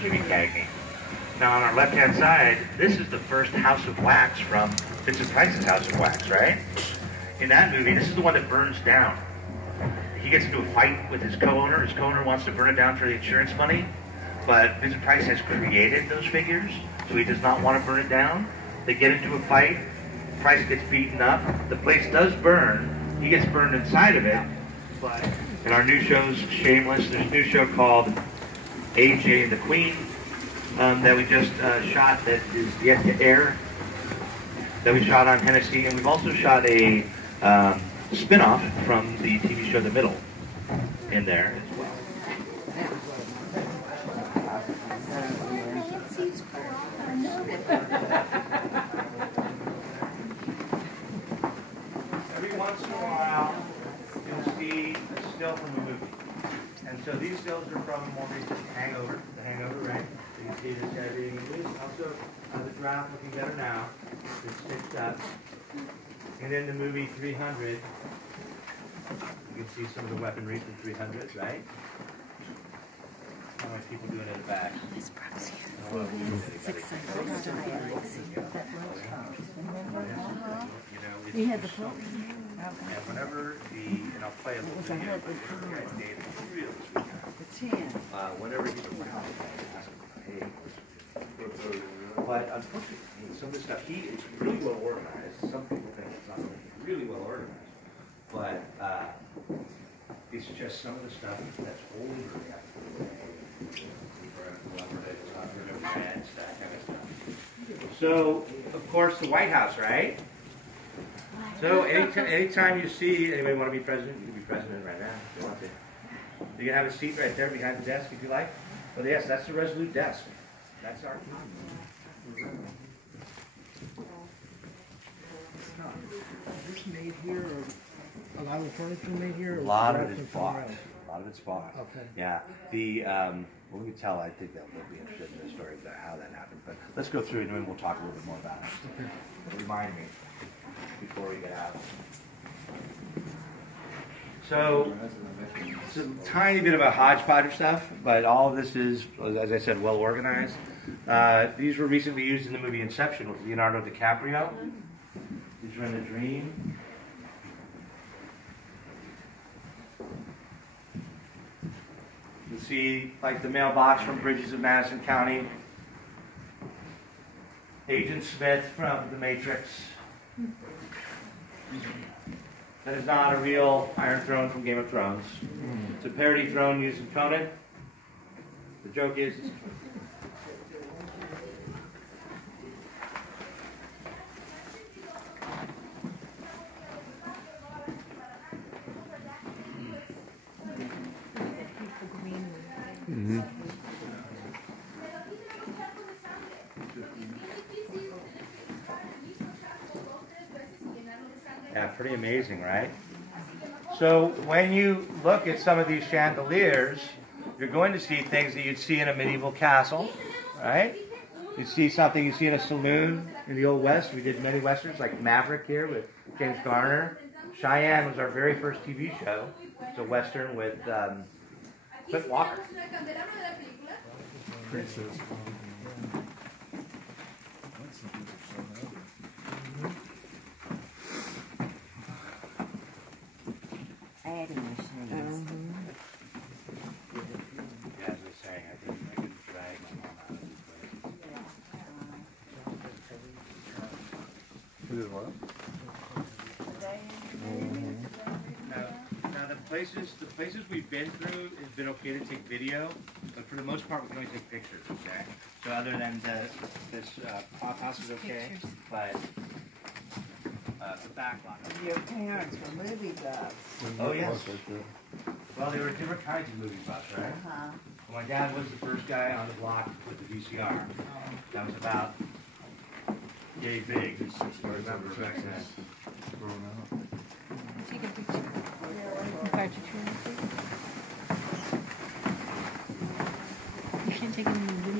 Jimmy Cagney. Now on our left-hand side, this is the first House of Wax from Vincent Price's House of Wax, right? In that movie, this is the one that burns down. He gets into a fight with his co-owner. His co-owner wants to burn it down for the insurance money, but Vincent Price has created those figures, so he does not want to burn it down. They get into a fight. Price gets beaten up. The place does burn. He gets burned inside of it. But in our new show's Shameless, there's a new show called AJ and the Queen that we just shot that is yet to air, that we shot on Hennessy. And we've also shot a spin-off from the TV show The Middle in there as well. Every once in a while, you'll see a still from a movie. And so these stills are from more recent Hangover, The Hangover, right? So you can see this guy being in this. Also, the draft looking better now. It's stitched up. And then the movie 300. You can see some of the weaponry from 300, right? How much people doing in the back? This Brooks here. We had the float. And whenever and I'll play a little video, but Dave is really sweet guy. Whenever he's around, I ask him, hey, but unfortunately, some of the stuff, it's really well organized. Some people think it's not really well organized. But it's just some of the stuff that's older. So, of course, the White House, right? So, anytime you see anybody want to be president, you can be president right now if you want to. You can have a seat right there behind the desk if you like. But yes, that's the Resolute desk. That's our key. Is this made here, or a lot of the furniture made here? Or a lot of it's bought. A lot of it's bought. Okay. Yeah. Well, we can tell. I think they'll be interested in this story about how that happened. But let's go through it, and then we'll talk a little bit more about it. Okay. Remind me before we get out. So, it's a tiny bit of a hodgepodge of stuff, but all of this is, as I said, well organized. These were recently used in the movie Inception with Leonardo DiCaprio. These are in the dream. You can see like the mailbox from Bridges of Madison County. Agent Smith from The Matrix. That is not a real Iron Throne from Game of Thrones. It's a parody throne used in Conan. The joke is, yeah, pretty amazing, right? So when you look at some of these chandeliers, you're going to see things that you'd see in a medieval castle, right? You'd see something you see in a saloon in the Old West. We did many westerns, like Maverick here with James Garner. Cheyenne was our very first TV show. It's a western with Clint Walker. Princess. Adding machines. Yeah, as I was saying, I could drag my mom out of this place. Is it what? Now the places we've been through, it's been okay to take video, but for the most part we can only take pictures, okay? So other than this pop house is okay, but the back lot. Your parents were movie buffs. Oh yes. Well, there were different kinds of movie buffs, right? Uh-huh. Well, my dad was the first guy on the block with the VCR. That was about yay big. I remember back then. Take a picture. Invite you to. You can't take any video.